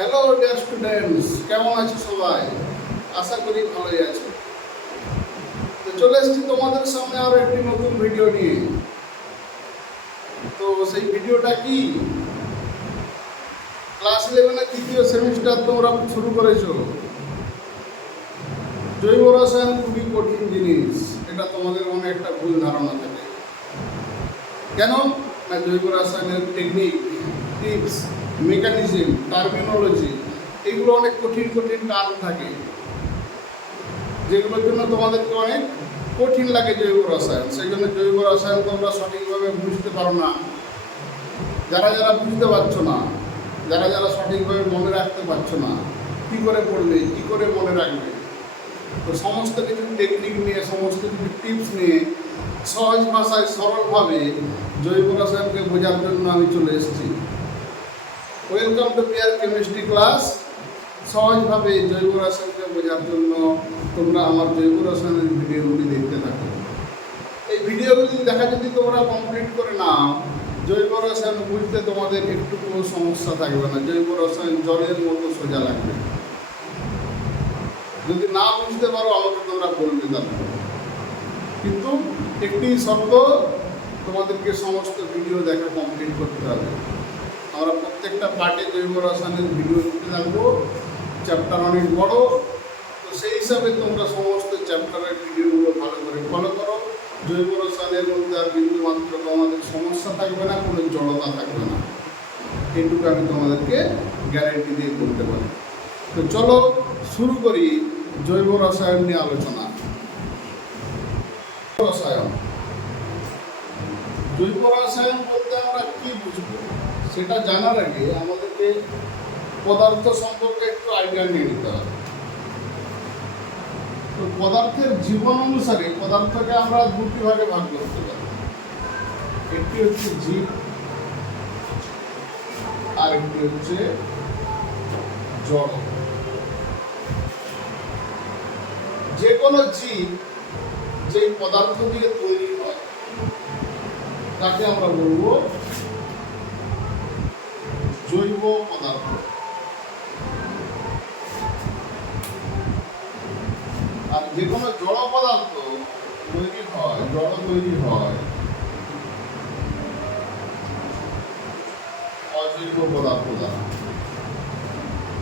Hello dear students, কেমন আছো সবাই? আশা করি ভালোই আছো। তো চলে এসেছি তোমাদের সামনে আরো একটি নতুন ভিডিও নিয়ে। তো সেই ভিডিওটা কি? ক্লাস 11 এর তৃতীয় সেমিস্টার তোমরা শুরু করেছো। জৈব রসায়ন খুবই কঠিন জিনিস, এটা তোমাদের মনে একটা ভুল ধারণা থাকে। কেন না, জৈব রসায়নের টেকনিক, টিপস, মেকানিজম, টার্মিনোলজি এগুলো অনেক কঠিন কঠিন টার্ম থাকে, যেগুলোর জন্য তোমাদেরকে অনেক কঠিন লাগে জৈব রসায়ন। সেই জন্য জৈব রসায়ন তোমরা সঠিকভাবে বুঝতে পারো না। যারা যারা বুঝতে পারছো না, যারা যারা সঠিকভাবে মনে রাখতে পারছো না, কী করে পড়বে, কী করে মনে রাখবে, তো সমস্ত কিছু টেকনিক নিয়ে, সমস্ত কিছু টিপস নিয়ে সহজ ভাষায় সরলভাবে জৈব রসায়নকে বোঝার জন্য আমি চলে এসেছি। Welcome to peer chemistry class. সহজভাবে জৈব রসায়নকে বোঝার জন্য তোমরা আমার জৈব রসায়নের ভিডিওগুলি দেখতে থাকো। এই ভিডিওগুলি দেখা যদি তোমরা কমপ্লিট করে নাও, জৈব রসায়ন বুঝতে তোমাদের একটুকু সমস্যা থাকবে না। জৈব রসায়ন জলের মতো সোজা লাগবে। যদি না বুঝতে পারো আমাকে তোমরা বলবে তারপর, কিন্তু একটি শর্ত, তোমাদেরকে সমস্ত ভিডিও দেখা কমপ্লিট করতে হবে। আমরা প্রত্যেকটা পার্টে জৈব রসায়নের ভিডিও দিতে থাকবো। চ্যাপ্টার অনেক বড়, তো সেই হিসাবে তোমরা সমস্ত চ্যাপ্টারের ভিডিওগুলো ভালো করে ফলো করো। জৈব রসায়নের মধ্যে আর বিন্দুমাত্র তোমাদের সমস্যা থাকবে না, কোনো জড়তা থাকবে না, এইটুকু আমি তোমাদেরকে গ্যারেন্টি দিয়ে বলতে পারি। তো চলো শুরু করি জৈব রসায়ন নিয়ে আলোচনা। রসায়ন, জৈব রসায়ন বলতে আমরা কি বুঝবো সেটা জানার আগে আমাদেরকে পদার্থ সম্পর্কে একটু আইডিয়া নিয়ে নিতে হবে। তো পদার্থের জীবন অনুসারে পদার্থকে আমরা দুটি ভাগে ভাগ করতে পারি। একটি হচ্ছে জীব, আর একটি হচ্ছে জড়। যে কোনো জীব যে পদার্থ দিয়ে তৈরি হয় তাকে আমরা বলবো জৈব পদার্থ। আর যে কোনো জড় পদার্থ তৈরি হয়, জড় তৈরি হয় অজৈব পদার্থ দ্বারা।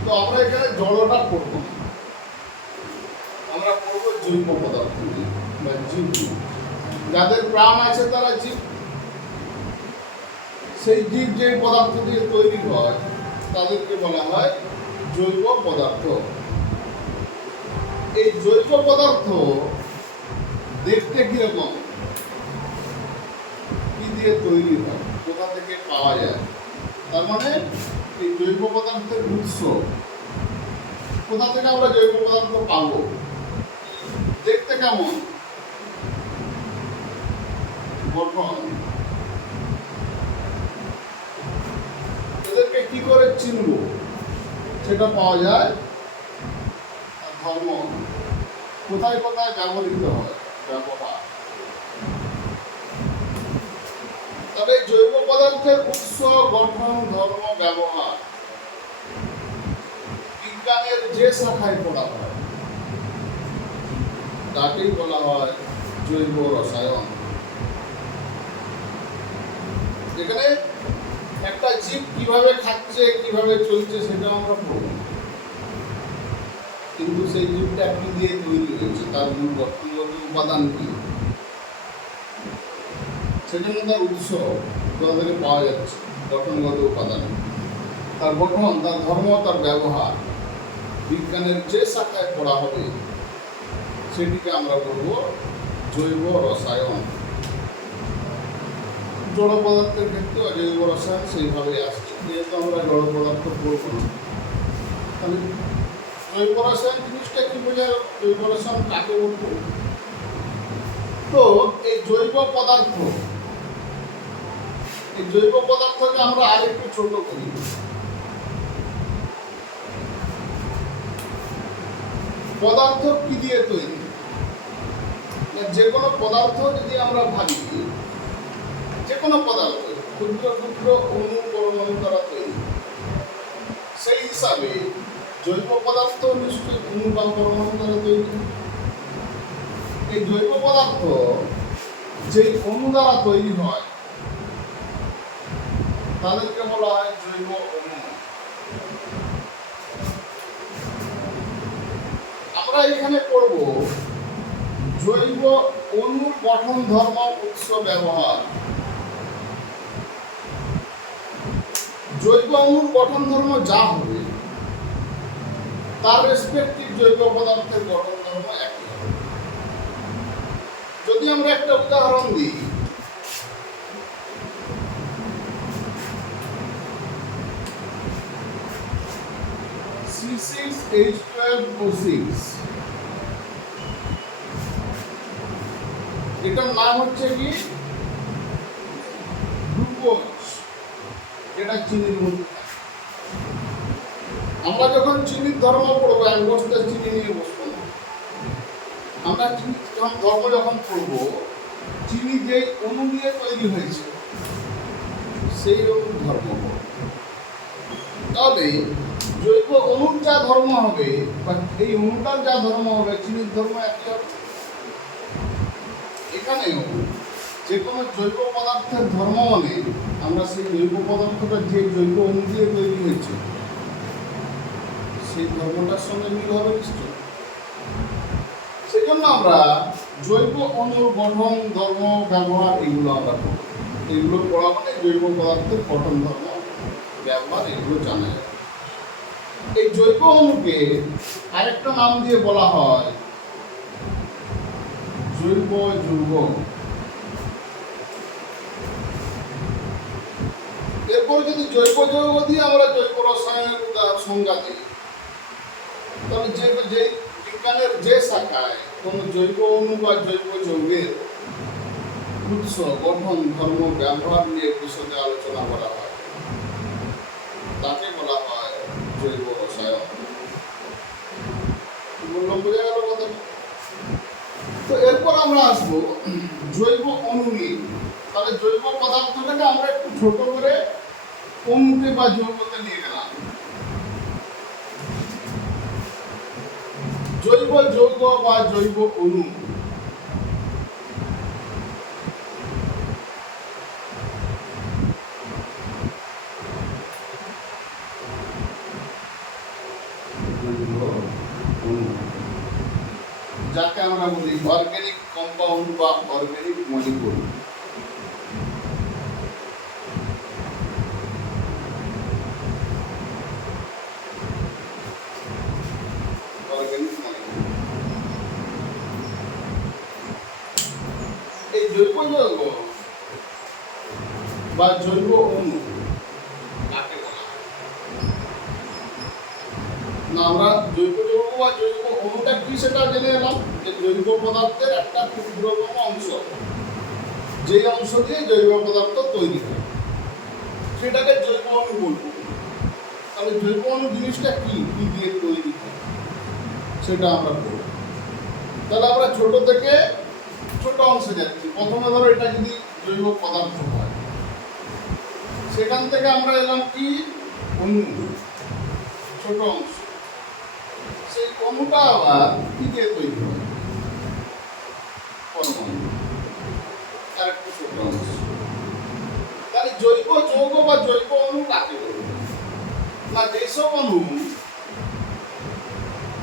তো আমরা এখানে জড়টা পড়ব, আমরা পড়ব জৈব পদার্থ দিয়ে বা জীব। যাদের প্রাণ আছে তারা জীব। সেই জীব যে পদার্থ দিয়ে তৈরি হয় তাদেরকে বলা হয় জৈব পদার্থ। এই জৈব পদার্থ দেখতে কিরকম, কি দিয়ে তৈরি হয়, কোথা থেকে পাওয়া যায়, তার মানে এই জৈব পদার্থের উৎস, কোথা থেকে আমরা জৈব পদার্থ পাবো, দেখতে কেমন, গঠন, এদেরকে কি করে চিনব সেটা পাওয়া যায়। ধর্ম, কোথায় কোথায় ব্যবহৃত হয়, ব্যবহার। তবে জৈব পদার্থের উৎস, গঠন, ধর্ম, ব্যবহার বিজ্ঞানের যে শাখায় পড়া হয় তাকেই বলা হয় জৈব রসায়ন। এখানে একটা জীব কিভাবে খাচ্ছে, কিভাবে চলছে সেটা আমরা পড়ব, কিন্তু সেই জীবটা কি দিয়ে তৈরি হয়েছে, তার গঠনগত উপাদান কি, সেজন্য তার উৎস কোথা থেকে পাওয়া যাচ্ছে, গঠনগত উপাদান, তার গঠন, তার ধর্ম, তার ব্যবহার বিজ্ঞানের যে শাখায় পড়া হবে সেটিকে আমরা বলবো জৈব রসায়ন। জড় পদার্থের ক্ষেত্রে অজৈব রসায়ন সেইভাবে আসছে। যেহেতু আমরা জড় পদার্থ পড়ব না, তাহলে জৈব রসায়ন জিনিসটা কি বোঝায়, জৈব রসায়ন কাকে বলব? তো এই জৈব পদার্থ, এই জৈব পদার্থকে আমরা আরেকটু ছোট করি। পদার্থ কি দিয়ে তৈরি? যে কোনো পদার্থ যদি আমরা ভাবি, যে কোনো পদার্থ ক্ষুদ্র ক্ষুদ্র অণু পরমাণু দ্বারা তৈরি, সেই হিসাবে জৈব পদার্থ নিশ্চয়ই অণু বা পরমাণু দ্বারা তৈরি। এই জৈব পদার্থ যেই অণু দ্বারা তৈরি হয় তাদেরকে বলা হয় জৈব অণু। আমরা এখানে পড়ব জৈব অণুর গঠন, ধর্ম, উৎস, ব্যবহার। জৈব অণুর গঠন ধর্ম যা হবে তার রেসপেক্টিভ জৈব পদার্থের গঠন ধর্ম একই হবে। যদি আমরা একটা উদাহরণ দিই, C6H12O6, এটার নাম হচ্ছে কি গ্লুকোজ। এটা চিনির মধ্যে। আমরা যখন চিনির ধর্ম পড়বো, এক বস্তা চিনি নিয়ে বসবো না। আমরা চিনির ধর্ম যখন পড়বো, চিনি যে অণু দিয়ে তৈরি হয়েছে সেই অণুর ধর্ম পড়ব। তবে জৈব অণুর যা ধর্ম হবে বা এই অণুটার যা ধর্ম হবে, চিনির ধর্ম একই হবে। এখানেও যে কোনো জৈব পদার্থের ধর্ম মানে আমরা সেই জৈব পদার্থটা যে জৈব অণু দিয়ে তৈরি হয়েছে সেই ধর্মটার সঙ্গে মিল হবে নিশ্চয়। সেই জন্য আমরা জৈব অণুর গঠন, ধর্ম, ব্যবহার এগুলো আমরা পড়ব। এগুলো পড়া মানে জৈব পদার্থের গঠন, ধর্ম, ব্যবহার এগুলো জানা যায়। এই জৈব অণুকে আরেকটা নাম দিয়ে বলা হয় জৈব যৌগ। এরপর যদি জৈব যৌগ দিয়ে আমরা জৈব রসায়নের সংজ্ঞা দিই, তাহলে যে বিজ্ঞানের যে শাখায় কোনো জৈব অণু বা জৈব যৌগের উৎস, গঠন, ধর্ম, ব্যবহার নিয়ে বিশদে আলোচনা করা হয় তাকে বলা হয় জৈব রসায়ন। বললাম, বোঝা গেল কথা? তো এরপর আমরা আসবো জৈব অণু নিয়ে। তাহলে জৈব পদার্থটাকে আমরা একটু ছোট করে অণুতে বা যৌগতে নিয়ে গেলাম। জৈব যৌগ বা জৈব অণু যাকে আমরা বলি অর্গানিক কম্পাউন্ড বা অর্গানিক মলিকুল। এই জৈব যৌগ বা জৈব অণু কাকে বলা হয়? না, আমরা জৈব যৌগ বা জৈব অণুটা কি সেটা জেনে এলাম যে জৈব পদার্থের একটা ক্ষুদ্রতম অংশ, যে অংশ দিয়ে জৈব পদার্থ তৈরি হয় সেটাকে জৈব অণু বলব। তাহলে জৈব অণু জিনিসটা কি কি দিয়ে তৈরি হয় সেটা আমরা বলব। তাহলে আমরা ছোট থেকে ছোট অংশে যাচ্ছি। প্রথমে ধরো এটা যদি জৈব পদার্থ হয়, সেখান থেকে আমরা এলাম কি অণু, ছোট অংশ। সেই অণুটা আবার কি দিয়ে তৈরি হয়? পরমাণু, তার একটু ছোট অংশ। তাহলে জৈব যৌগ বা জৈব অণু কাকে বলবো? না, যেসব অণু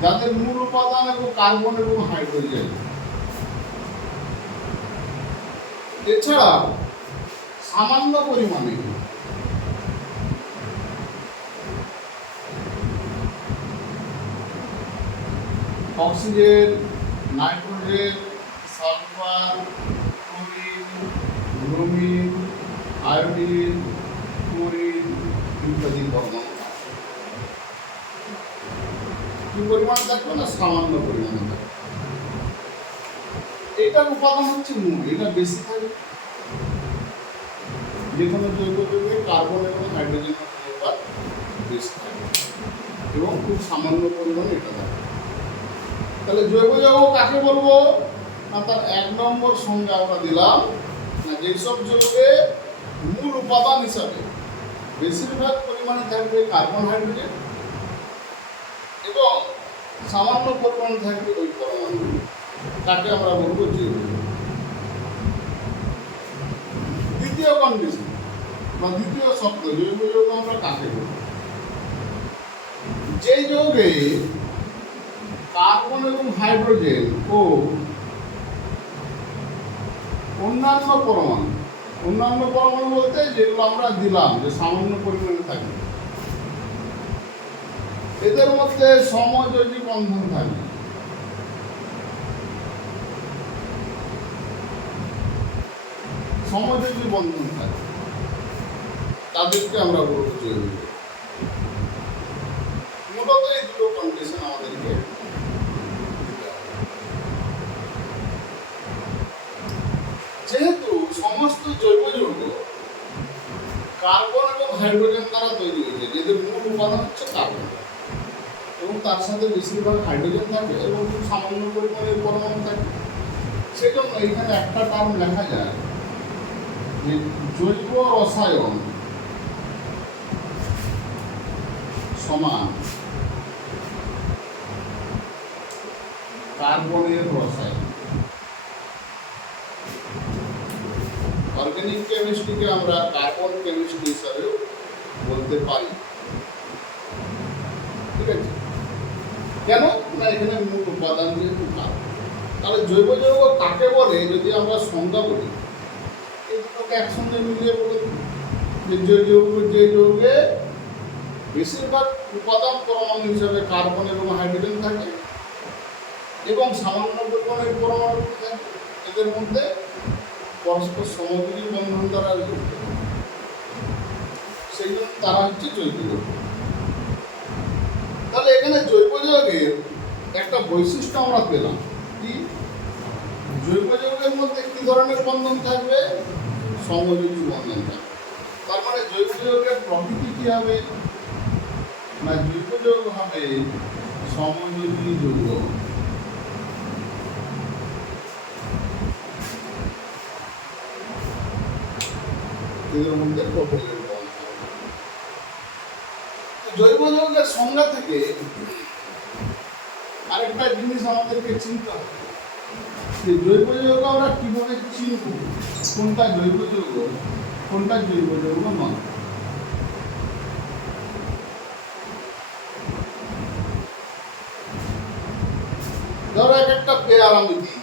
যাদের মূল উপাদান এবং কার্বন এবং হাইড্রোজেন, এছাড়া সামান্য পরিমাণে oxygen, nitrogen, sulphur, chlorine, bromine, iodine, chlorine ইত্যাদি পরমাণু কি পরিমাণ থাকবে? না, সামান্য পরিমাণে থাকবে। এটার উপাদান হচ্ছে মূল, এটা বেশি থাকবে। যে কোনো জৈব যৌগে কার্বন এবং হাইড্রোজেনের অনুপাত বেশি থাকবে এবং খুব সামান্য পরিমাণে এটা থাকবে। তাহলে জৈব যৌগ কাকে বলবো? না, তার এক নম্বর সংজ্ঞা আমরা দিলাম না, যেসব যৌগে মূল উপাদান হিসাবে বেশিরভাগ পরিমাণে থাকবে কার্বন, হাইড্রোজেন এবং সামান্য পরিমাণে থাকবে ওই পরমাণু, তাকে আমরা বলবো জৈব যৌগ। দ্বিতীয় কন্ডিশন বা দ্বিতীয় শব্দ জৈব যৌগ আমরা কাকে বলব? যে যৌগে কার্বন এবং হাইড্রোজেন ও অন্যান্য পরমাণু বলতে যেগুলো আমরা দিলাম যে সামান্য পরিমাণে থাকবে, এদের মধ্যে সমযোজী বন্ধন থাকবে। সমযোজী বন্ধন থাকবে, তাদেরকে আমরা বলবো জৈব যৌগ। মূলত এই দুটো কন্ডিশন আমাদেরকে দিতে হবে। যেহেতু সমস্ত জৈব যৌগ কার্বন এবং হাইড্রোজেন দ্বারা তৈরি হয়েছে, এদের মূল উপাদান হচ্ছে কার্বন এবং তার সাথে বেশিরভাগ হাইড্রোজেন থাকে এবং খুব সামান্য পরিমাণে পরমাণু থাকে, সেজন্য এখানে একটা টার্ম লেখা যায় যে জৈব রসায়ন সমান কার্বনের রসায়ন। অর্গানিক কেমিস্ট্রিকে আমরা কার্বন কেমিস্ট্রি হিসাবেও বলতে পারি। ঠিক আছে, কেন না এখানে মূল উপাদান যেহেতু কার্বন। তাহলে জৈব যৌগ কাকে বলে যদি আমরা সংজ্ঞা বলি, এই দুটোকে একসঙ্গে মিলিয়ে বলে যে যৌগে বেশিরভাগ উপাদান পরমাণু হিসাবে কার্বন এবং হাইড্রোজেন থাকে এবং সামান্য পরিমাণের পরমাণু থাকে, এদের মধ্যে পরস্পর সমযোজী বন্ধন দ্বারা যুক্ত, সেই জন্য তারা হচ্ছে জৈব যৌগ। তাহলে এখানে জৈব যৌগের একটা বৈশিষ্ট্য আমরা পেলাম কি, জৈব যৌগের মধ্যে কি ধরনের বন্ধন থাকবে? সমযোজী বন্ধন থাকবে। তার মানে জৈব যৌগের প্রকৃতি কি হবে না, জৈব যৌগ হবে সমযোজী যৌগ। এদের মধ্যে প্রোটনের বন্ধন। জৈব যৌগের সংজ্ঞা থেকে আরেকটা জিনিস আমাদেরকে চিন্তা হবে যে জৈব যৌগ আমরা কিভাবে চিনব কোনটা জৈব যৌগ কোনটা জৈব যৌগ নয়। ধরো একটা পেয়ার আমি দিই,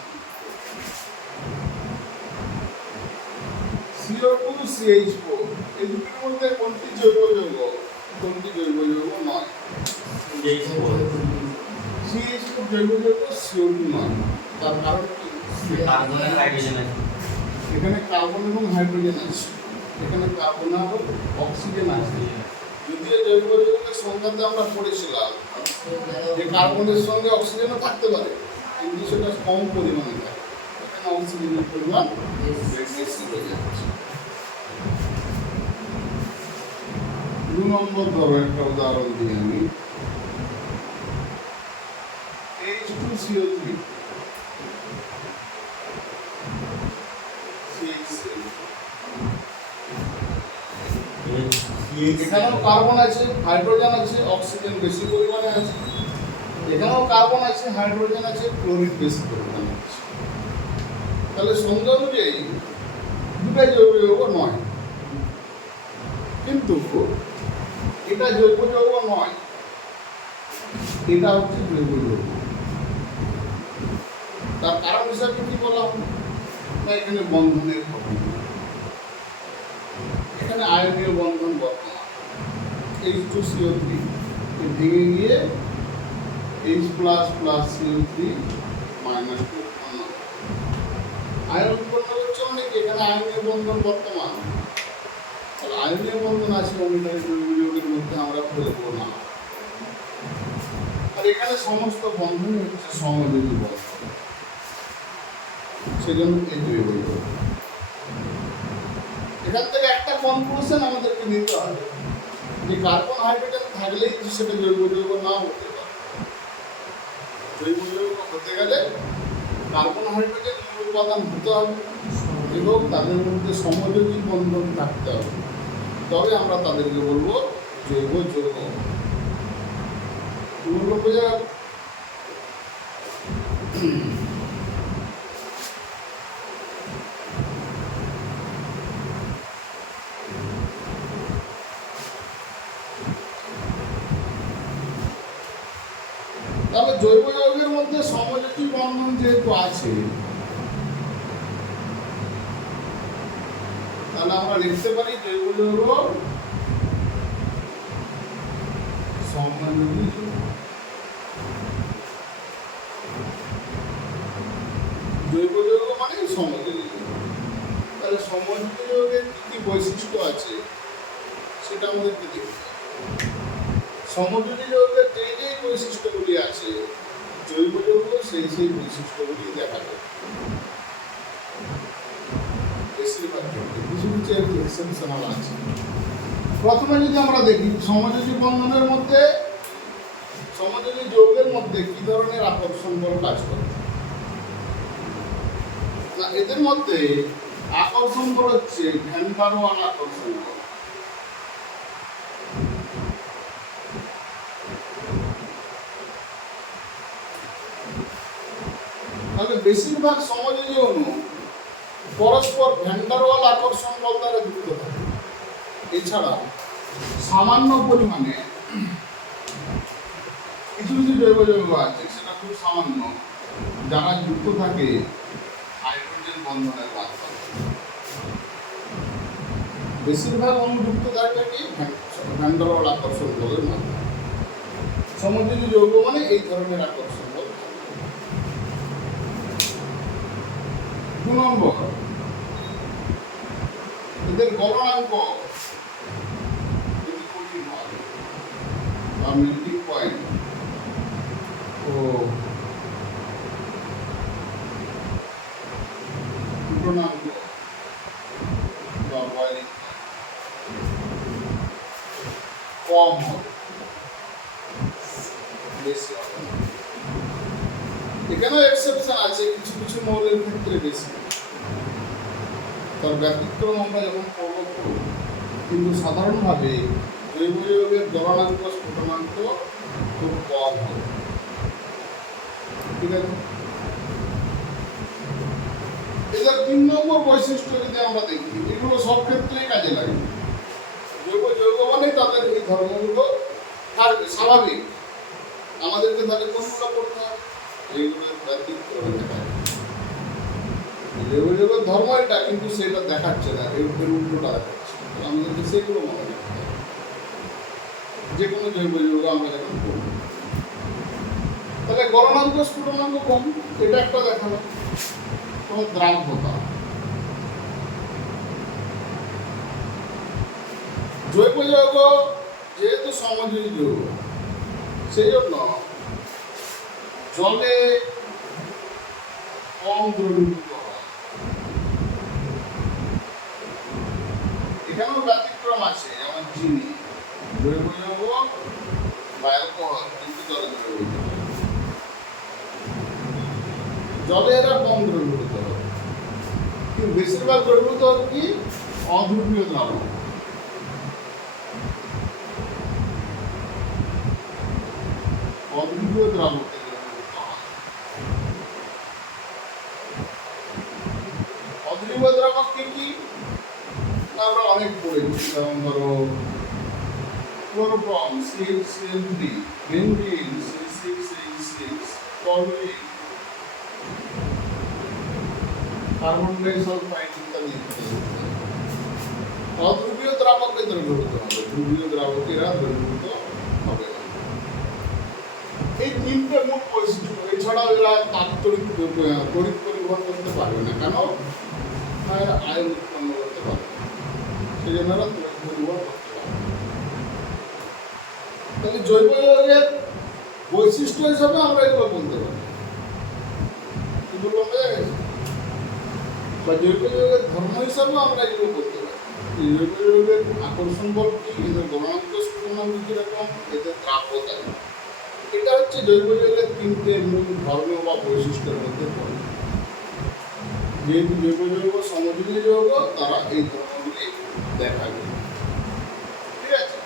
CO2 CH4, এই দুটির মধ্যে কোনটি জৈব যৌগ কোনটি জৈব যৌগ নয়? CH4 জৈব যৌগ, CO2 নয়। তার কারণ কি? এখানে কার্বন এবং হাইড্রোজেন আছে, এখানে কার্বন আর অক্সিজেন আছে। যদিও জৈব যৌগের সংজ্ঞাতে আমরা পড়েছিলাম যে কার্বনের সঙ্গে অক্সিজেনও থাকতে পারে, কিন্তু সেটা কম পরিমাণে থাকে, এখানে অক্সিজেনের পরিমাণ বেশি হয়ে যাচ্ছে। 2 নম্বর ধরো একটা উদাহরণ দিই আমি, H2CO3 এখানেও কার্বন আছে, হাইড্রোজেন আছে, অক্সিজেন বেশি পরিমাণে আছে। এখানেও কার্বন আছে, হাইড্রোজেন আছে, ক্লোরিন বেশি পরিমাণে আছে। তাহলে সংজ্ঞা অনুযায়ী দুটাই জৈব যৌগ নয়, কিন্তু এটা জৈব যৌগ নয়, এটা হচ্ছে জৈব যৌগ। তার কারণ হিসাবে কি বলা হবে না, এখানে বন্ধনের প্রকৃতি, এখানে আয়নীয় বন্ধন বর্তমান H2CO3 ভেঙে গিয়ে H++CO3 -2 উৎপন্ন, আয়ন উৎপন্ন হচ্ছে অনেক, এখানে আয়নীয় বন্ধন বর্তমান। তাহলে আয়নীয় বন্ধন আছে অমিটারি জৈব যৌগের মধ্যে, আমরা ফেলবো না। আর এখানে সমস্ত বন্ধনই হচ্ছে সমযোজী বন্ধন, সেজন্য এই জৈব যৌগ। এখান থেকে একটা কনক্লুশন আমাদেরকে নিতে হবে যে কার্বন হাইড্রোজেন থাকলেই সেটা জৈব যৌগ না হতে পারে। জৈব যৌগ হতে গেলে কার্বন হাইড্রোজেন মূল উপাদান হতে হবে এবং তাদের মধ্যে সমযোজী বন্ধন থাকতে হবে, তবে আমরা তাদেরকে বলবো জৈব যৌগ। বোঝা গেল? তাহলে জৈব যৌগের মধ্যে সমযোজী বন্ধন যেহেতু আছে, তাহলে আমরা লিখতে পারি জৈব যৌগ সমযোজী যৌগ। জৈব যৌগ মানে সমযোজী যৌগ। তাহলে সমযোজী যৌগের কি বৈশিষ্ট্য আছে সেটা আমাদেরকে দেখতে হবে। সমযোজী যৌগের যে বৈশিষ্ট্যগুলি আছে, জৈব যৌগ সেই বৈশিষ্ট্যগুলি দেখা যায়। বেশিরভাগ ক্ষেত্রে কিছু কিছু এক্সেপশনাল আছে। প্রথমে যদি আমরা দেখি সমযোজী বন্ধনের মধ্যে, সমযোজী যৌগের মধ্যে কি ধরনের আকর্ষণ বল কাজ করে। না, এদের মধ্যে আকর্ষণ বল হচ্ছে ভ্যান ডার ওয়াল আকর্ষণ বল। তাহলে বেশিরভাগ সমযোজী অণু পরস্পর ভ্যান ডার ওয়াল আকর্ষণ বল দ্বারা যুক্ত থাকে। এছাড়া সামান্য পরিমাণে কিছু কিছু জৈব যৌগ আছে, সেটা খুব সামান্য, যারা যুক্ত থাকে হাইড্রোজেন বন্ধনের মাধ্যমে। বেশিরভাগ অণু যুক্ত থাকে কি ভ্যান ডার ওয়াল আকর্ষণ বলের মাধ্যমে। সমযোজী যৌগ মানে এই ধরনের আকর্ষণ বল। 2 নম্বর, এদের গলনাঙ্ক যদি কঠিন হয় বা মেল্টিং পয়েন্ট ও ঘূর্ণাঙ্ক বা বয়লিং কম হবে, বেশি হবে না। এখানেও এক্সেপশন আছে, কিছু কিছু মৌলের ক্ষেত্রে বেশি, তার ব্যতিক্রম আমরা যখন পড়ব। কিন্তু সাধারণভাবে জৈব যৌগের গলনাঙ্ক স্ফুটনাঙ্ক খুব কম হয়। ঠিক আছে, এদের 3 নম্বর বৈশিষ্ট্য যদি আমরা দেখি, এগুলো সব ক্ষেত্রেই কাজে লাগে। জৈব যৌগ মানে তাদের এই ধর্মগুলো থাকবে স্বাভাবিক। আমাদেরকে তাহলে কোনগুলো করতে হবে? এইগুলোর ব্যতিক্রম দেখা যায়। জৈব যৌগের ধর্ম এটা, কিন্তু সেটা দেখাচ্ছে না, এর উল্টোটা দেখাচ্ছে। আমাদেরকে সেগুলো মনে রাখতে হবে যে কোনো জৈব যৌগ আমরা যখন করব। তাহলে গলনাঙ্ক স্ফুটনাঙ্ক কম, এটা একটা দেখানো। কোনো দ্রাব্যতা, জৈব যৌগ যেহেতু সমযোজী যৌগ, সেই জন্য জলে কম দ্রবীভূত হয়। এখানেও ব্যতিক্রম আছে, যেমন চিনি জৈব যৌগ বা অ্যালকোহল, কিন্তু জলে দ্রবীভূত হয়। জলে এরা কম দ্রবীভূত হবে, কিন্তু বেশিরভাগ দ্রবীভূত হবে কি অধ্রুবীয় দ্রাবক। অধ্রুবীয় দ্রাবকে দ্রবীভূত হয়। অধ্রুবীয় দ্রাবক কি আমরা অনেক পড়েছি, যেমন ধরো chloroform CH3, benzene C6H6, toluene, carbon disulphide ইত্যাদি। অধ্রুবীয় দ্রাবকে দ্রবীভূত হবে, ধ্রুবীয় দ্রাবকেরা দ্রবীভূত হবে না। এই 3টে মূল বৈশিষ্ট্য। এছাড়াও এরা তাৎক্ষণিক তড়িৎ পরিবহন করতে পারবে না, কেন আয়ন উৎপন্ন করতে পারবে না, সেই জন্য এরা তড়িৎ পরিবহন করতে পারবে। তাহলে জৈব যৌগের বৈশিষ্ট্য হিসাবে আমরা এগুলো বলতে পারি। কি বললাম বোঝা গেছে? বা জৈব যৌগের ধর্ম হিসাবেও আমরা এগুলো বলতে পারি। জৈব যৌগের আকর্ষণ বল কি, এদের গলনাঙ্ক স্ফুটনাঙ্ক কিরকম, এদের দ্রাব্যতা। এটা হচ্ছে জৈব যৌগের 3টে মূল ধর্ম বা বৈশিষ্ট্যের মধ্যে পড়ে। যেহেতু জৈব যৌগ সমযোজী যৌগ, তারা এই ধর্মগুলি দেখাবে। ঠিক আছে,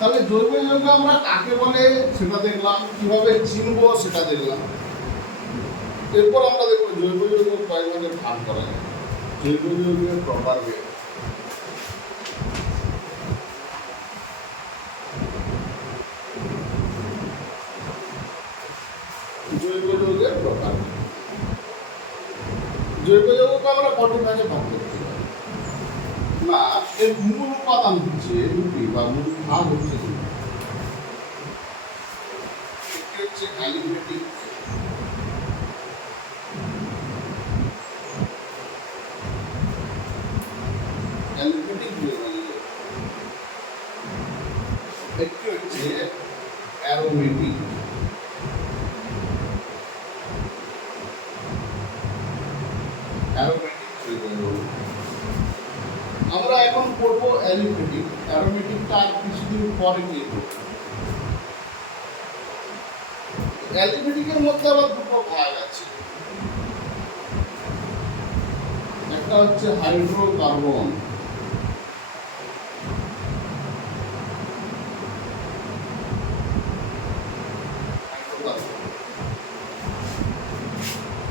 তাহলে জৈব যৌগ আমরা কাকে বলে সেটা দেখলাম, কিভাবে চিনবো সেটা দেখলাম। এরপর আমরা দেখবো জৈব যৌগ কয় ভাগে ভাগ করা যায়। জৈব যৌগের প্রপার ওয়ে। জৈব যৌগের প্রকার। জৈব যৌগকে আমরা কত ভাগে ভাগ করতে পারি? না, এর মূল উপাদান হচ্ছে দুটি বা মূল ভাগ হচ্ছে দুটি। একটি হচ্ছে অ্যালিফেটিক, অ্যালিফেটিক জৈব যৌগ। একটি হচ্ছে অ্যারোমেটিক। অ্যারোমেটিক জৈব যৌগ। আমরা এখন পড়বো অ্যালিফেটিক। অ্যারোমেটিকটা আর কিছুদিন পরে নিয়ে পড়বো। অ্যালিফেটিকের মধ্যে আবার দুটো ভাগ আছে। একটা হচ্ছে হাইড্রোকার্বন,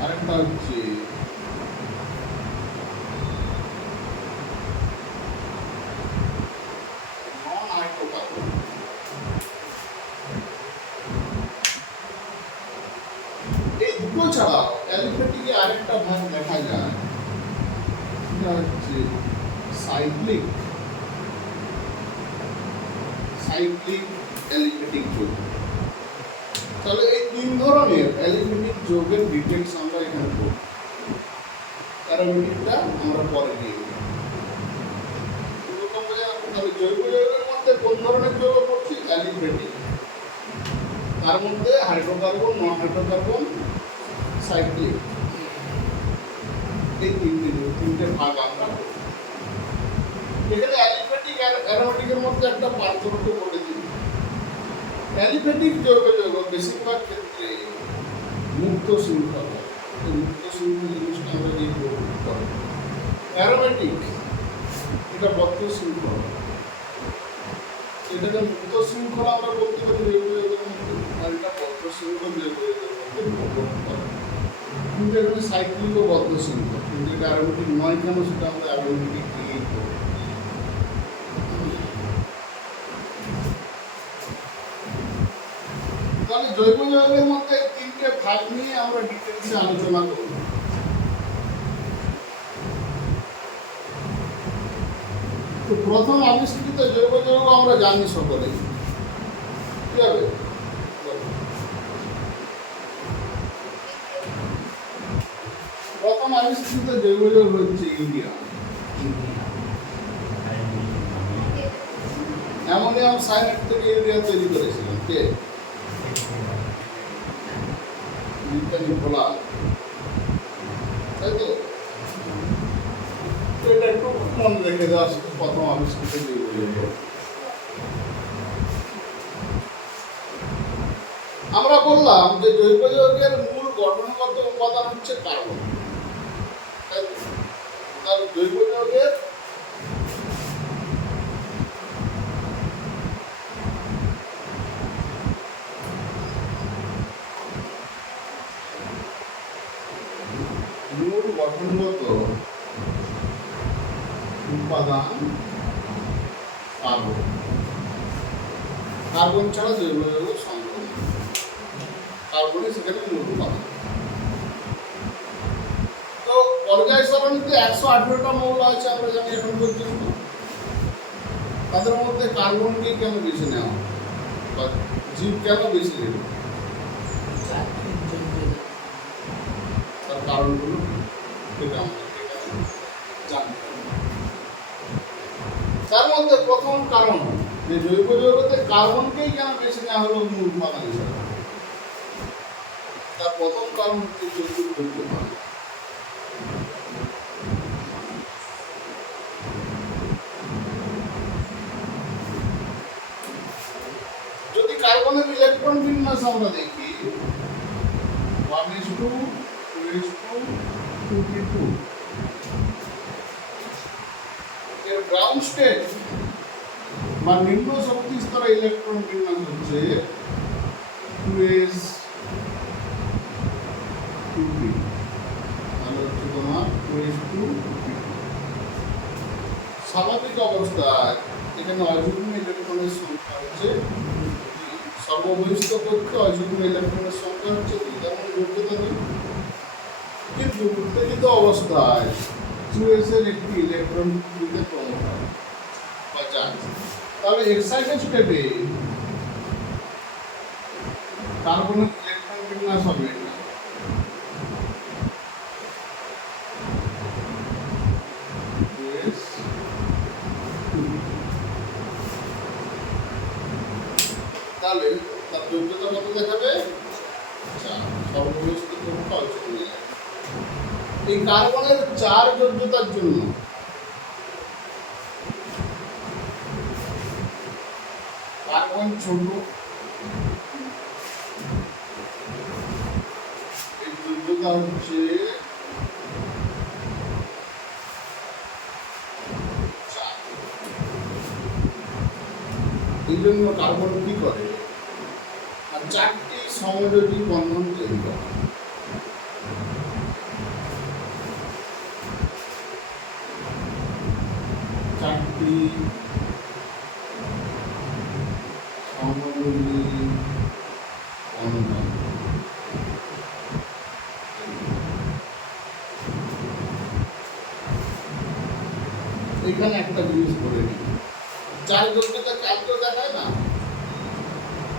আরেকটা হচ্ছে নন হাইড্রোকার্বন। এই দুটো ছাড়াও অ্যালিফেটিকে আরেকটা ভাগ দেখা যায়, সেটা হচ্ছে সাইক্লিক, সাইক্লিক অ্যালিফেটিক যৌগ। তাহলে এই তিন ধরনের অ্যালিফেটিক যৌগের ডিটেইলস আমরা এখানে পড়ব। অ্যারোমেটিকটা আমরা পরে নিয়ে নেব। তাহলে জৈব যৌগের মধ্যে কোন ধরনের যৌগ পড়ছি? অ্যালিফেটিক। তার মধ্যে হাইড্রোকার্বন, নন হাইড্রোকার্বন, সাইক্লিক, এই তিনটে ভাগ আমরা পড়ব। এখানে অ্যালিফেটিক আর অ্যারোমেটিকের মধ্যে একটা পার্থক্য বলে দিই। অ্যালিফেটিক জৈব যৌগ বেশিরভাগ ক্ষেত্রে মুক্ত শৃঙ্খল। এই মুক্ত শৃঙ্খল জিনিসটা আমরা দিয়ে করব। অ্যারোমেটিক এটা বদ্ধ শৃঙ্খল। এটাকে মুক্ত শৃঙ্খল আমরা বলতে পারি জৈব যৌগের মধ্যে, আর এটা বদ্ধ শৃঙ্খল জৈব যৌগের মধ্যে। কিন্তু এখানে সাইক্লিক ও বদ্ধ শৃঙ্খল, কিন্তু এটা অ্যারোমেটিক নয় কেন সেটা আমরা অ্যারোমেটিক দিয়েই করব। তাহলে জৈব যৌগের মধ্যে তিনটে ভাগ নিয়ে আমরা ডিটেইলসে আলোচনা করব। তো প্রথম আবিষ্কৃত জৈব যৌগ আমরা জানি সকলেই, কি হবে? প্রথম আবিষ্কৃত জৈব যৌগ হচ্ছে ইউরিয়া। অ্যামোনিয়াম সায়ানাইড থেকে ইউরিয়া তৈরি করেছিলেন কে? বিজ্ঞানী ভোলা, তাই তো? এটা একটু মনে রেখে দেওয়া প্রথম আবিষ্কৃত জৈব যৌগ। আমরা বললাম যে জৈব যৌগের মূল গঠনগত উপাদান হচ্ছে কার্বন, তাই তো? তার জৈব যৌগের মূল গঠনগত উপাদান কার্বন। কার্বন ছাড়া জৈব যৌগ সম্ভব না। কার্বনই সেখানে মূল উপাদান। তো পর্যায় সারণীতে 118টা মৌল আছে আমরা জানি এখন পর্যন্ত। তাদের মধ্যে কার্বনকে কেন বেছে নেওয়া বা জীব কেন বেছে নেব, তার কারণগুলো এটা আমাদেরকে জানতে হবে। তার মধ্যে প্রথম কারণ যে জৈব যৌগতে কার্বনকেই কেন বেছে নেওয়া হলো মূল উপাদান হিসাবে, তার প্রথম কারণ হচ্ছে যৌগিক দ্রব্যমান। যদি কার্বনের ইলেকট্রন বিন্যাস আমরা দেখি 1:2, 2:2, 2:2, এর গ্রাউন্ড স্টেট বা নিম্ন শক্তি স্তরে ইলেকট্রন বিন্যাস হচ্ছে 2s 2p, তাহলে হচ্ছে তোমার 2s2 স্বাভাবিক অবস্থায় এখানে অযুগ্ম ইলেকট্রনের সংখ্যা হচ্ছে সর্ববহিষ্ঠ কক্ষে অযুগ্ম ইলেকট্রনের সংখ্যা হচ্ছে 2, তার মানে যোগ্যতা নেই। কিন্তু উত্তেজিত অবস্থায় 2s এর একটি ইলেকট্রন দিতে কম হয় বা চার্জ, তাহলে এক্সাইটেড স্টেটে কার্বনের ইলেকট্রন বিন্যাস হবে না, তাহলে তার যোগ্যতা কত দেখাবে? সর্ববহিষ্ঠ কক্ষে অযুগ্ম ইলেকট্রন। এই কার্বনের 4 যোগ্যতার জন্য কার্বন ছোট, এই যোগ্যতা হচ্ছে 4। এই জন্য কার্বন কি করে? আর 4টি সমযোজী বন্ধন তৈরি করে। চারটি সমযোজী বন্ধন এখানে একটা জিনিস করে নিই, 4 যোগ্যতা কালকেও দেখায় না,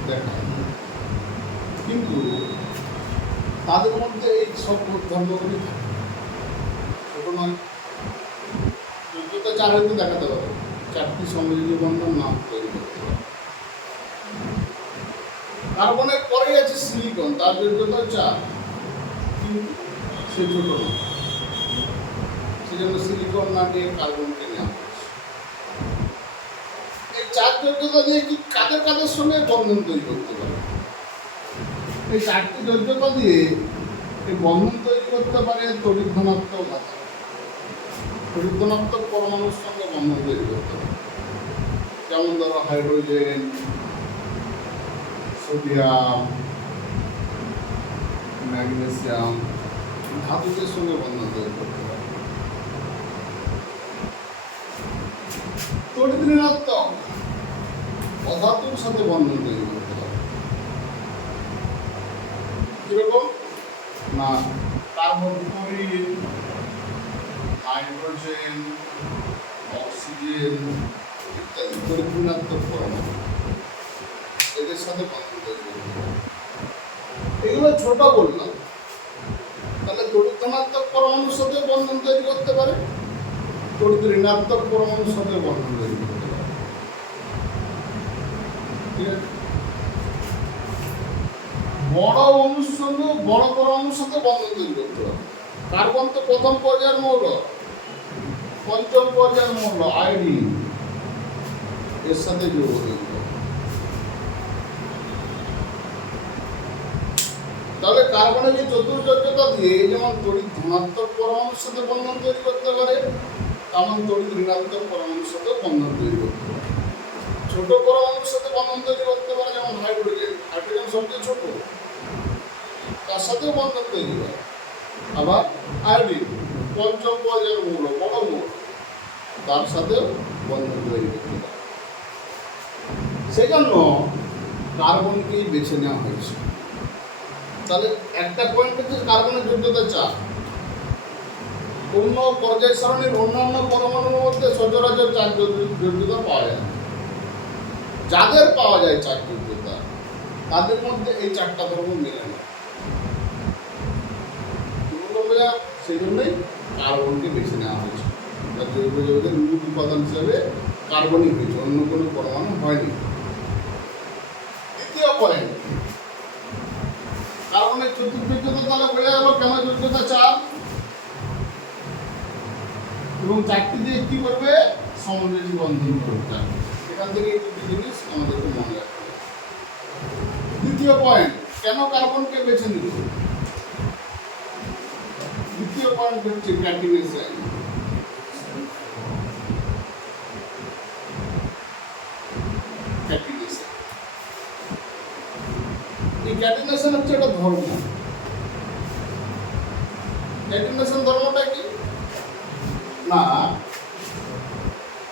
দেখায়, কিন্তু তাদের মধ্যে এই সব ধর্মগুলি থাকে, ছোট নয়। যোগ্যতা 4 হয়তো দেখাতে পারে, 4টি সমযোজী বন্ধন নাম তৈরি করতে পারে। কার্বনের পরে আছে সিলিকন, তার যোগ্যতা 4, কিন্তু সে ছোট নয়, সেজন্য সিলিকন না নিয়ে কার্বনকে নেওয়া হয়েছে। এই 4 যোগ্যতা দিয়ে কি কাদের কাদের সঙ্গে বন্ধন তৈরি করতে পারে? এই 4টি যোগ্যতা দিয়ে এই বন্ধন তৈরি করতে পারে তড়িৎ ধনাত্মক ধাতু, তড়িৎ ধনাত্মক পরমাণুর সঙ্গে বন্ধন তৈরি করতে পারে, যেমন ধরো হাইড্রোজেন, সোডিয়াম, ম্যাগনেসিয়াম, ধাতুদের সঙ্গে বন্ধন তৈরি করতে পারে। তড়িৎ ঋণাত্মক অধাতুর সাথে বন্ধন তৈরি করতে পারে। কিরকম না, কার্বন, ক্লোরিন, হাইড্রোজেন, অক্সিজেন ইত্যাদি তড়িৎ ঋণাত্মক পরমাণু, এদের সাথে বন্ধন তৈরি করতে পারে। এগুলো ছোট বললাম, তাহলে তড়িৎ ধনাত্মক পরমাণুর সাথে বন্ধন তৈরি করতে পারে, তড়িৎ ঋণাত্মক পরমাণুর সাথে বন্ধন তৈরি করতে পারে। ঠিক আছে, বড় অণুর সঙ্গে বড় পরমাণুর সাথে বন্ধন তৈরি করতে পারে। কার্বন তো প্রথম পর্যায়ের মৌল, পঞ্চম পর্যায়ের মৌল আয়োডিন, এর সাথে যৌগ তৈরি করে। তাহলে কার্বনের যে চতুর্যোগ্যতা দিয়ে যেমন তড়িৎ ধনাত্মক পরমাণুর সাথে বন্ধন তৈরি করতে পারে, তেমন তড়িৎ ঋণাত্মক পরমাণুর সাথে বন্ধন তৈরি করতে পারে। ছোট পরমাণুর সাথে বন্ধন তৈরি করতে পারে, যেমন হাইড্রোজেন, হাইড্রোজেন সবচেয়ে ছোট, তার সাথেও বন্ধন তৈরি করে। আবার আয়োডিন পঞ্চম পর্যায়ের মৌল, বড় মৌল, তার সাথেও বন্ধন তৈরি করতে পারে। সেই জন্য কার্বনকেই বেছে নেওয়া হয়েছে। তাহলে একটা পয়েন্ট হচ্ছে কার্বনের যোগ্যতা 4। অন্য পর্যায় সারণীর অন্যান্য পরমাণুর মধ্যে সচরাচর 4 যোগ্যতা পাওয়া যায়। যাদের পাওয়া যায় 4 যোগ্যতা, তাদের মধ্যে এই 4টা ধর্ম মেলে না। সেই জন্যই কার্বনকে বেছে নেওয়া হয়েছে। জৈব যৌগের মূল উপাদান হিসেবে কার্বনই হয়েছে, অন্য কোনো পরমাণু হয়নি। দ্বিতীয় পয়েন্ট, কার্বনের চতুর্যোগ্যতা তাহলে বোঝা গেল কেন যোগ্যতা 4, এবং 4টি দিয়ে কি করবে? সমযোজী বন্ধন করতে হবে। এখান থেকে এই দুটি জিনিস আমাদেরকে মনে রাখতে হবে। দ্বিতীয় পয়েন্ট, কেন কার্বনকে বেছে নিল? দ্বিতীয় পয়েন্ট হচ্ছে ক্যাটিনেশন। ক্যাটিনেশন ধর্মটা কি না,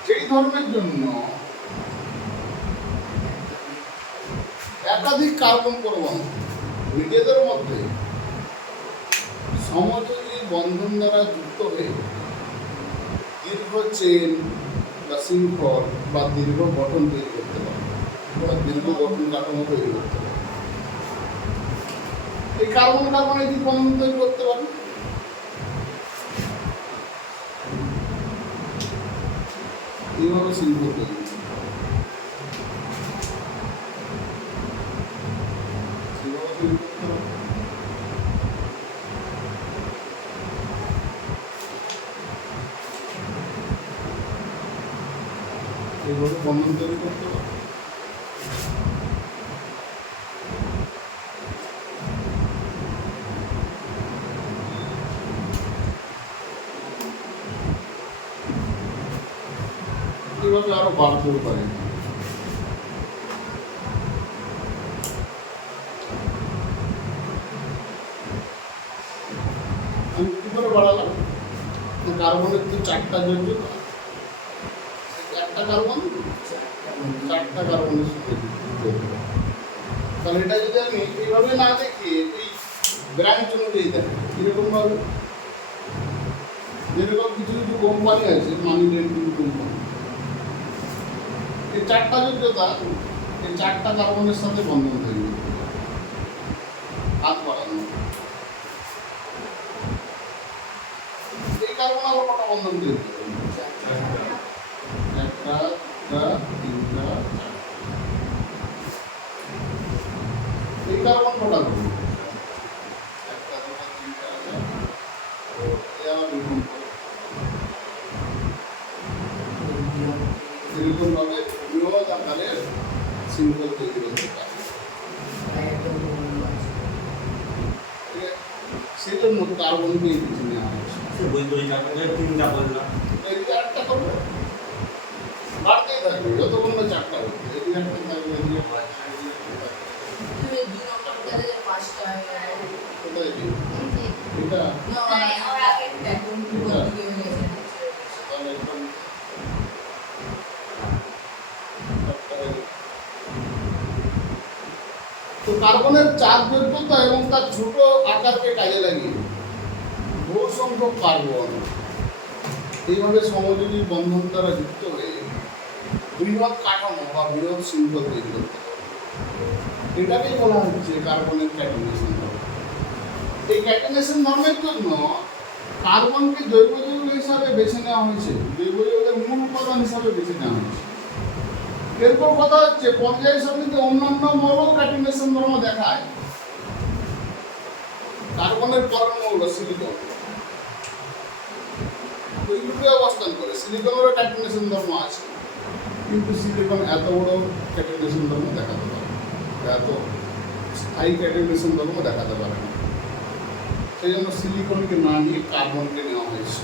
সেই ধর্মের জন্য একাধিক কার্বন পরমাণু নিজেদের মধ্যে সমযোজী বন্ধন দ্বারা যুক্ত হয়ে দীর্ঘ চেন বা শৃঙ্খল বা দীর্ঘ গঠন তৈরি করতে পারে বা দীর্ঘ গঠন কাঠামো তৈরি করতে পারে। এই কার্বন কার্বন এই বন্ধন তৈরি করতে পারে। এইভাবে শৃঙ্খল তৈরি এইভাবে বন্ধন তৈরি করতে পারে। এইভাবে আরো বাড়তেও পারে। আমি কি করে বাড়ালাম? কার্বনের তো চারটা যোগ্যতা, একটা কার্বন চারটা কার্বনের সাথে যুক্ত। তাহলে এটা যদি আমি এইভাবে না দেখি, এই ব্রাঞ্চ অনুযায়ী দেখি কিরকম ভাবে, যেরকম কিছু কিছু কোম্পানি আছে, মানি লেন্ডিং কোম্পানি, এই চারটা যোগ্যতা এই চারটা কার্বনের সাথে বন্ধন তৈরি করতে পারে হাত বাড়ানো। এই কার্বন আবার কটা বন্ধন তৈরি করে? একটা, দুটা, তিনটা, চারটা। এই কার্বন কটা করবে? একটা, দুটা, তিনটা, এরকম ভাবে বৃহৎ আকারের শৃঙ্খল তৈরি করতে পারে। সেই জন্য কার্বনকে এই কিছু নেওয়া হয়েছে। একটা করবে বাড়তেই থাকবে যতক্ষণ না চারটা হচ্ছে। এদিকে একটা থাকবে, এদিকে কোথায় কি এটা তো কার্বনের চার যোগ্যতা এবং তার ছোট আকারকে কাজে লাগিয়ে বহু সংখ্যক কার্বন এইভাবে সমযোজী বন্ধন দ্বারা যুক্ত হয়ে বৃহৎ কাঠামো বা বৃহৎ শৃঙ্খল তৈরি করতে পারে। এটাকেই বলা হচ্ছে কার্বনের ক্যাটিনেশন ধর্ম। এই ক্যাটিনেশন ধর্মের জন্য কার্বনকে জৈব যৌগ হিসাবে বেছে নেওয়া হয়েছে, জৈব যৌগের মূল উপাদান হিসাবে বেছে নেওয়া হয়েছে। এরপর কথা হচ্ছে পর্যায় সারণীতে অন্যান্য মৌল ক্যাটিনেশন ধর্ম দেখায়। কার্বনের পরমাণু হলো সিলিকন, ওই গ্রুপে অবস্থান করে। সিলিকনেরও ক্যাটিনেশন ধর্ম আছে, কিন্তু সিলিকন এত বড় ক্যাটিনেশন ধর্ম দেখাতে পারে, এত স্থায়ী ক্যাটিনেশন ধর্ম দেখাতে পারে না। সেই জন্য সিলিকনকে না নিয়ে কার্বনকে নেওয়া হয়েছে।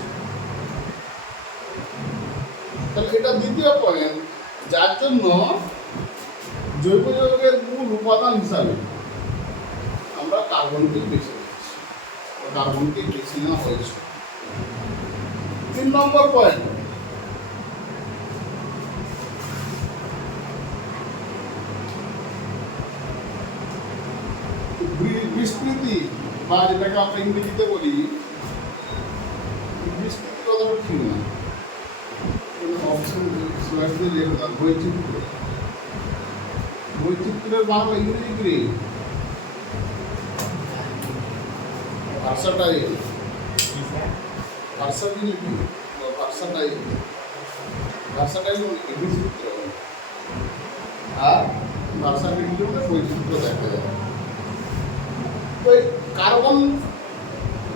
তাহলে এটা দ্বিতীয় পয়েন্ট, যার জন্য জৈব যৌগের মূল উপাদান হিসাবে আমরা কার্বনকে বেছে নিয়েছি, কার্বনকে বেছে নেওয়া হয়েছে। 3 নম্বর পয়েন্ট, বিস্তৃতি বা যেটাকে আমরা ইংরেজিতে বলি বিস্তৃতি, কথাটা ঠিক না, অপশন বৈচিত্র্য। বৈচিত্র্যের বাংলা ইংরেজি কি? ভার্সাটাইল। ভার্সাটিলিটি বা ভার্সাটাইল। ভার্সাটাইল মানে কি? বিচিত্র। আর ভার্সাটিলিটি মানে বৈচিত্র্য দেখা যায়। তো এই কার্বন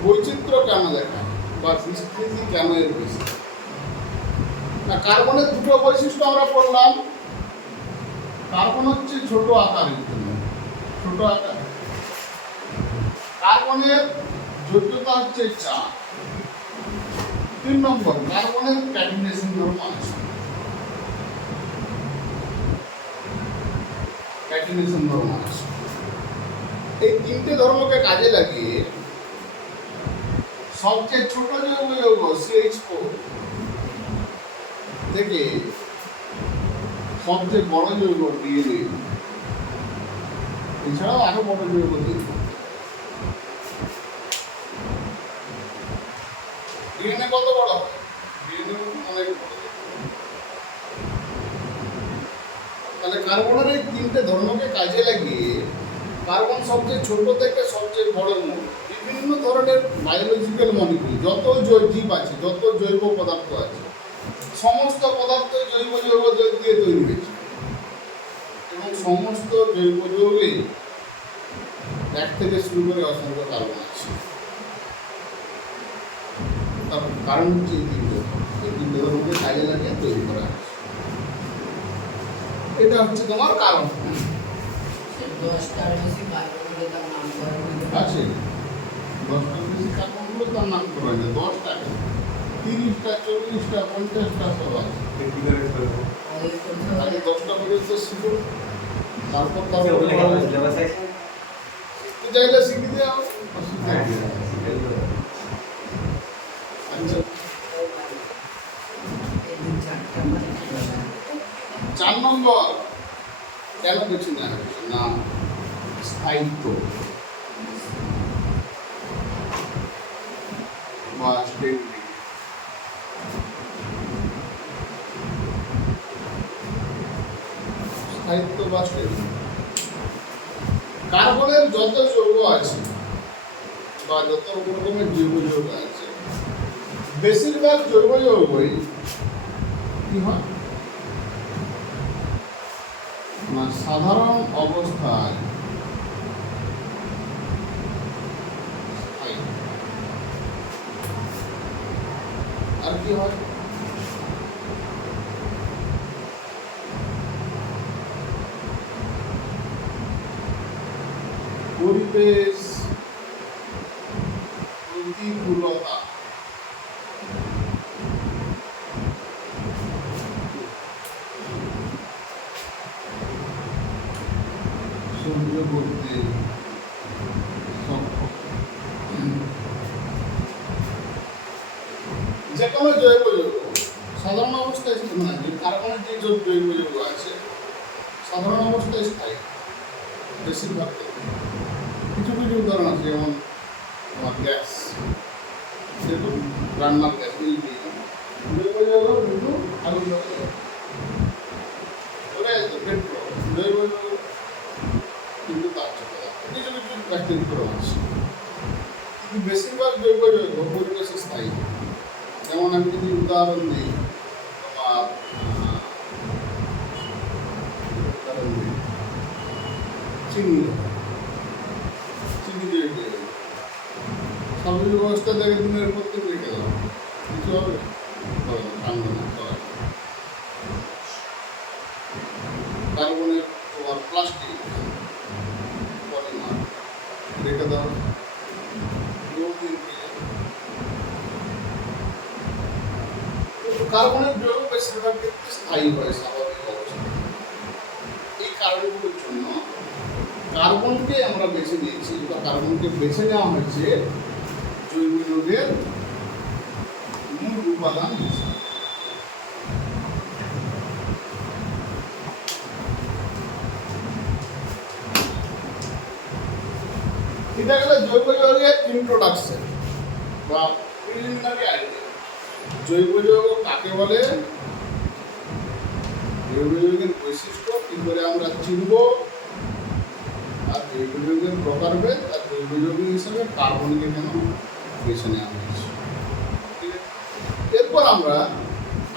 বৈচিত্র্য কেন দেখায় বা বিস্তৃতি কেন এর বেশি? না, কার্বনের দুটো বৈশিষ্ট্য আমরা পড়লাম। কার্বন হচ্ছে ছোট আকারের জন্য, ছোট আকার। কার্বনের যোগ্যতা হচ্ছে 4। 3 নম্বর, কার্বনের ক্যাটিনেশন ধর্ম আছে। ক্যাটিনেশন ধর্ম আছে। এই 3টে ধর্মকে কাজে লাগিয়ে সবচেয়ে ছোট জৈব যৌগ CH4 থেকে সবচেয়ে বড় যৌগ DNA, এছাড়াও আরো বড় যৌগ DNA কত বড় হয়? DNA অনেক বড়। তাহলে কার্বনের এই তিনটে ধর্মকে কাজে লাগিয়ে কার্বন সবচেয়ে ছোট থেকে সবচেয়ে বড় মৌল, বিভিন্ন ধরনের বায়োলজিক্যাল মলিকিউল, যত জীব আছে, যত জৈব পদার্থ আছে, সমস্ত পদার্থ জৈব যৌগ দিয়ে তৈরি হয়েছে এবং সমস্ত জৈব যৌগে এক থেকে শুরু করে অসংখ্য কার্বন আছে। তার কারণ হচ্ছে এই তিনটে ধর্মকে কাজে লাগিয়ে তৈরি করা আছে। এটা হচ্ছে তোমার কারণ আছে। 10টার বেশি কার্বনগুলো তার নাম করা হয়েছে। 10টা, 30টা, 40টা, 50টা সব আছে। আগে 10টা পর্যন্ত শিখো, তারপর চাইলে শিখে দেওয়া হবে। আচ্ছা, 4 নম্বর কেন বেছে নেওয়া হয়েছে না স্থায়িত্ব বা স্টেবিলিটি। স্থায়িত্ব বা স্টেবিলিটি, কার্বনের যত যৌগ আছে বা যত রকমের জৈব যৌগ আছে, বেশিরভাগ জৈব যৌগই কি হয় না সাধারণ অবস্থায় আর কি হয় পরিবেশ প্রতিকূলতা, সহ্য করতে সক্ষম। যে কোনো জৈব যৌগ সাধারণ অবস্থায় কার্বনের যে জৈব যৌগ আছে সাধারণ অবস্থায় স্থায়ী বেশিরভাগ। কিছু কিছু উদাহরণ আছে, যেমন তোমার গ্যাস, যেরকম রান্নার গ্যাস, জৈব যৌগ কিন্তু আগুন পেট্রোল জৈব যৌগ কিন্তু তার কিছু কিছু ব্যাকটেরিয়া আছে। কিন্তু বেশিরভাগ জৈব যৌগ পরিবেশে স্থায়ী। যেমন আমি যদি উদাহরণ দিই, চিনি জৈব যৌগ স্বাভাবিক অবস্থা থেকে দিনের পর দিন রেখে দেওয়া কিছু হবে ঠান্ডা না। কার্বনের তোমার প্লাস্টিক পলিমার রেখে দাও, কার্বনের যৌগ বেশিরভাগ ক্ষেত্রে স্থায়ী হয় স্বাভাবিক অবস্থায়। এই কারণগুলোর জন্য কার্বনকে আমরা বেছে নিয়েছি বা কার্বনকে বেছে নেওয়া হয়েছে জৈব যৌগের মূল উপাদান হিসেবে। এটা গেল জৈব যৌগের ইন্ট্রোডাকশন বা প্রিলিমিনারি আইডিয়া। জৈব যৌগ কাকে বলে, জৈব যৌগের বৈশিষ্ট্য কি করে আমরা চিনব, আর জৈব যৌগের প্রকারভেদ, আর জৈব যৌগ হিসেবে কার্বনকে কেন বেছে নেওয়া হয়েছে। এরপর আমরা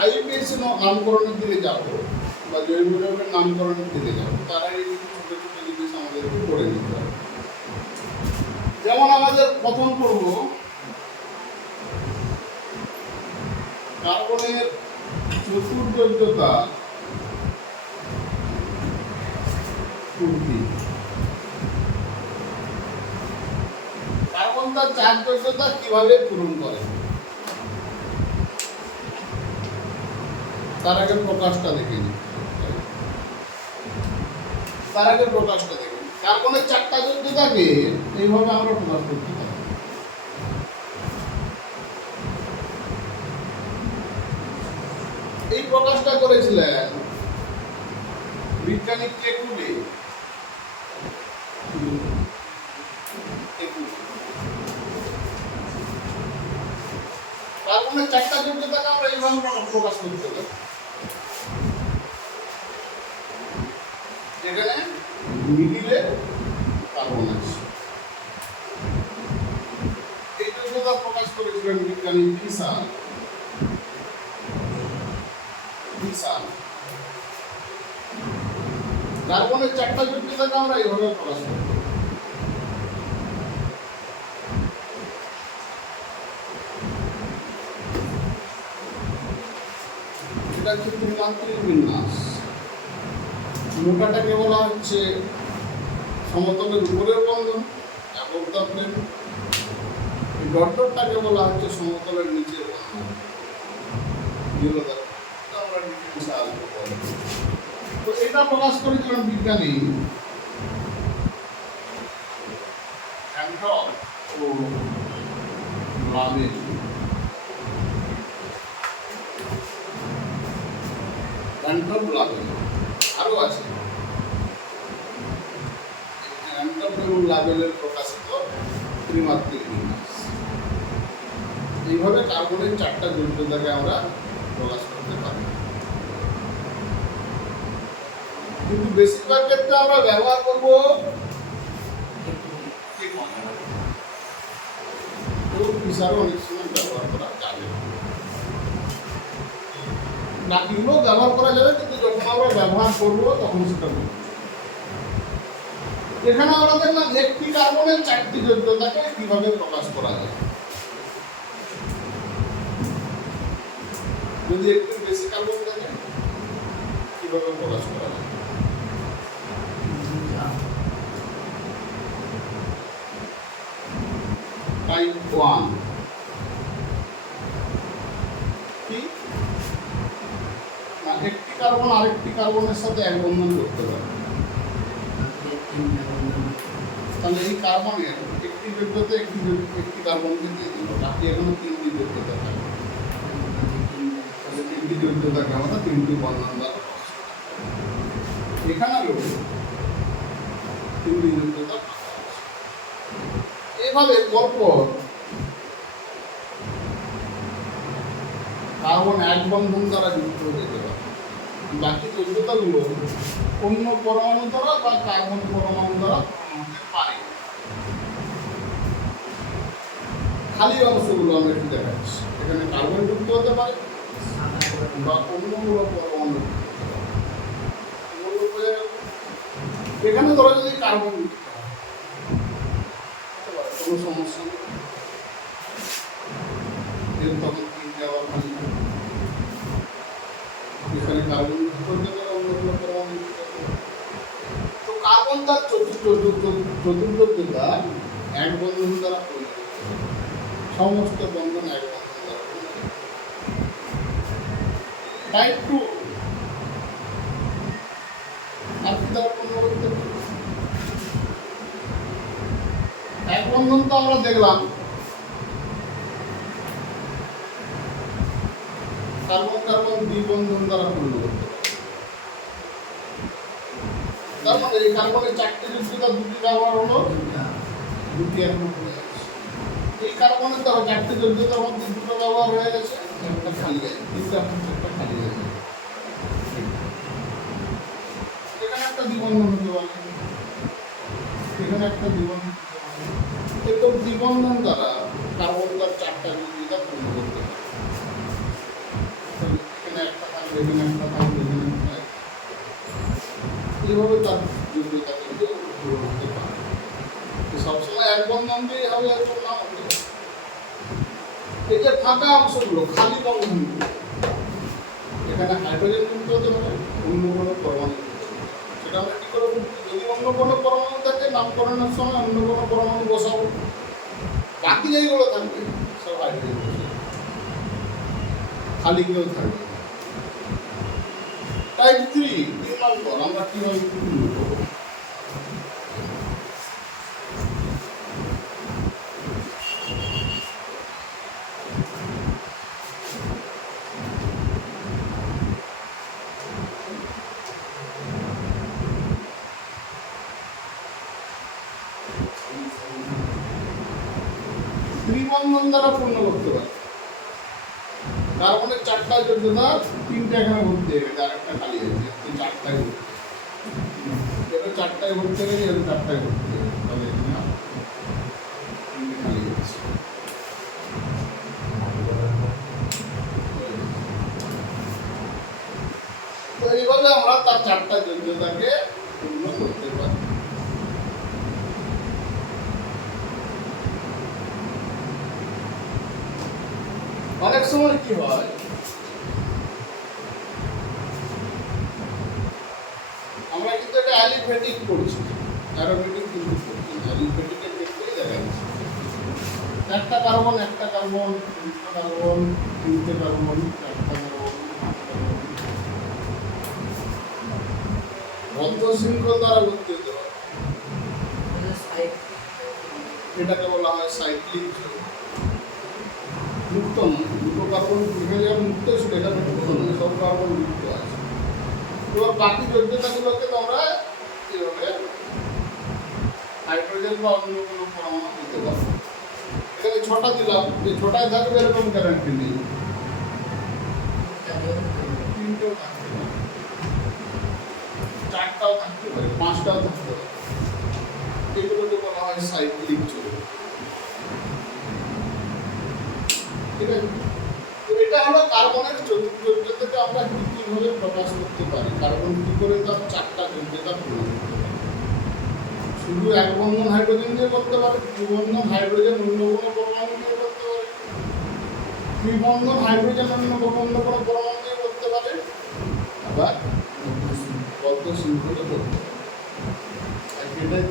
IUPAC নামকরণের দিকে যাব বা জৈব যৌগের নামকরণের দিকে যাব। তারা এই ছোট ছোট জিনিস আমাদেরকে করে নিতে হবে। যেমন আমাদের প্রথম পড়ব কার্বনের চতুর্যোগ্যতা পূর্তি। কার্বন তার 4 যোগ্যতা কিভাবে পূরণ করে তার আগে প্রকাশটা দেখে নিই। কার্বনের 4টা যোগ্যতাকে এইভাবে আমরা প্রকাশ করতে পারি। প্রকাশটা করেছিলেন বিজ্ঞানী কেকুলে। কার্বনের চারটা যোগ্যতাকে আমরা এইভাবে প্রকাশ করতে হবে, যেখানে মিডিলে কার্বন আছে। এই যোগ্যতা প্রকাশ করেছিলেন বিজ্ঞানী ফিসার। কার্বনের চারটা যোগ্যতাকে আমরা এইভাবে প্রকাশ করব। এটা হচ্ছে ত্রিমাত্রিক বিন্যাস। মোটাটাকে বলা হচ্ছে সমতলের উপরের বন্ধন, অ্যাবভ দ্য প্লেন। ডটটাকে বলা হচ্ছে সমতলের নিচের বন্ধন। আমরা ডিফারেন্সিয়াল বলি। তো এটা প্রকাশ করেছিলেন বিজ্ঞানী অ্যান্টপ ও লামেল। অ্যান্টপ লামেল আরও আছে। অ্যান্টপ এবং লামেলের প্রকাশিত ত্রিমাত্রিক বিন্যাস। এইভাবে কার্বনের চারটা যোগ্যতাকে আমরা প্রকাশ করতে পারি। কিন্তু বেশিরভাগ ক্ষেত্রে আমরা ব্যবহার করব ফিসারও অনেক সময় ব্যবহার করা যাবে, বাকিগুলো ব্যবহার করা যাবে, কিন্তু যখন আমরা ব্যবহার করবো তখন সেটা বলবো। এখানে আমরা দেখলাম একটি কার্বনের চারটি যোগ্যতাকে কিভাবে প্রকাশ করা যায়। যদি একটু বেশি কার্বন থাকে কিভাবে প্রকাশ করা যায়? টাইপ 1 কি না, একটি কার্বন আরেকটি কার্বনের সাথে এক বন্ধন করতে পারে। তাহলে এই কার্বনের একটি যোগ্যতা একটি কার্বনকে দিয়ে দিল, বাকি এখনো তিনটি যোগ্যতা থাকে। তাহলে তিনটি যোগ্যতাকে আমরা তিনটি বন্ধন দ্বারা এখানেও তিনটি যোগ্যতা। এভাবে পরপর কার্বন এক বন্ধন দ্বারা যুক্ত হয়ে যেতে পারে। বাকি যোগ্যতাগুলো অন্য পরমাণু দ্বারা বা কার্বন পরমাণু দ্বারা হতে পারে। খালি অংশগুলো আমরা একটু দেখাচ্ছি। এখানে কার্বন যুক্ত হতে পারে বা অন্যগুলো পরমাণু। এখানে ধরো যদি কার্বন যুক্ত হয় কোনো সমস্যা নেই, তখন তিনটে আবার খালি। এখানে কার্বন যুক্ত করতে পারে, অন্যগুলো পরমাণু যুক্ত করতে পারে। তো কার্বন তার চতুর্যোগ্যতা এক বন্ধন দ্বারা পরিণত, সমস্ত বন্ধন এক বন্ধন দ্বারা পরিণত। টাইপ 2 আর কি দ্বারা পূর্ণ করতে পারে? এক বন্ধন তো আমরা দেখলাম কার্বন কার্বন দ্বিবন্ধন দ্বারা পূর্ণ করতে পারে। তার মানে এই কার্বনের চারটি যোগ্যতা দুটি ব্যবহার হলো, দুটি এখন হয়ে গেছে। এই কার্বনের দ্বারা চারটি যোগ্যতার মধ্যে দুটো ব্যবহার হয়ে গেছে, একটা খালি গেছে, তিনটা একটা খালি গেছে। এখানে একটা দ্বিবন্ধন হতে পারে, এখানে একটা দ্বিবন্ধন হতে পারে। এরকম দ্বিবন্ধন দ্বারা কার্বন তার চারটা যোগ্যতা পূর্ণ করতে পারে। এখানে একটা থাকবে, এখানে একটা থাকবে, এখানে একটা থাকবে। এইভাবে তার যোগ্যতা কিন্তু পূরণ হতে পারে। সবসময় এক বন্ধন দিয়ে হবে এরকম না হতে পারে। এই যে ফাঁকা অংশগুলো, খালি বন্ধনগুলো, এখানে হাইড্রোজেন যুক্ত হতে পারে, অন্য কোনো পরমাণু। সেটা আমরা কি করে বুঝবো? যদি অন্য কোনো পরমাণু থাকে নামকরণের সময় অন্য কোনো পরমাণু বসাবো, বাকি যেগুলো থাকবে সব হাইড্রোজেন বসে, খালি কেউ থাকবে। টাইপ 3 3 নম্বর আমরা কিভাবে পূর্ণ করব? ত্রিবন্ধন দ্বারা পূর্ণ করতে পারে। কার্বনের 4টা যোগ্যতা, 3টা এখানে ভর্তি হয়ে গেছে, আরেকটা খালি হয়েছে, 4টায় ভর্তি। এটা 4টায় ভর্তি হয়ে গেছে, এটা 4টায় ভর্তি হয়ে গেছে, তাহলে এখানে 3টে খালি হয়েছে। তো এইভাবে আমরা তার 4টা যোগ্যতাকে পূর্ণ করতে পারি। অনেক সময় কি হয়, আমরা কিন্তু এটা অ্যালিফেটিক করছি, অ্যারোমেটিক কিন্তু করছি না, অ্যালিফেটিকের ক্ষেত্রেই দেখা যাচ্ছে 4টা কার্বন, 1টা কার্বন, 3টা কার্বন, 3টে কার্বন, 4টা কার্বন, 8টা কার্বন, বদ্ধ শৃঙ্খল দ্বারা ভর্তি হতে পারে। এটাকে বলা হয় সাইক্লিক যৌগ। মুক্ত নয়, দুটো কার্বন এখানে যেমন মুক্ত ছিল, এখানে মুক্ত নয়, সব কার্বন যুক্ত আছে। এবার বাকি যোগ্যতাগুলোকে তোমরা এইভাবে হাইড্রোজেন বা অন্য কোনো পরমাণু দিতে পারো। এখানে 6টা দিলাম, যে 6টায় থাকবে এরকম গ্যারান্টি নেই, 3টেও থাকতে পারে, 4টাও থাকতে পারে, 5টাও থাকতে পারে। এগুলোকে বলা হয় সাইক্লিক যৌগ। ঠিক আছে? তো এটা হলো কার্বনের যোগ্যতাকে আমরা কিভাবে প্রকাশ করতে পারি, কার্বন কি করে তার 4টা যোগ্যতা পূরণ করতে পারে। শুধু এক বন্ধন হাইড্রোজেন দিয়ে করতে পারে, দ্বিবন্ধন হাইড্রোজেন অন্য কোনো পরমাণু দিয়ে করতে পারে, ত্রিবন্ধন হাইড্রোজেন অন্য কোনো পরমাণু দিয়ে করতে পারে, আবার বদ্ধ শৃঙ্খলে করতে পারে। আর এটাই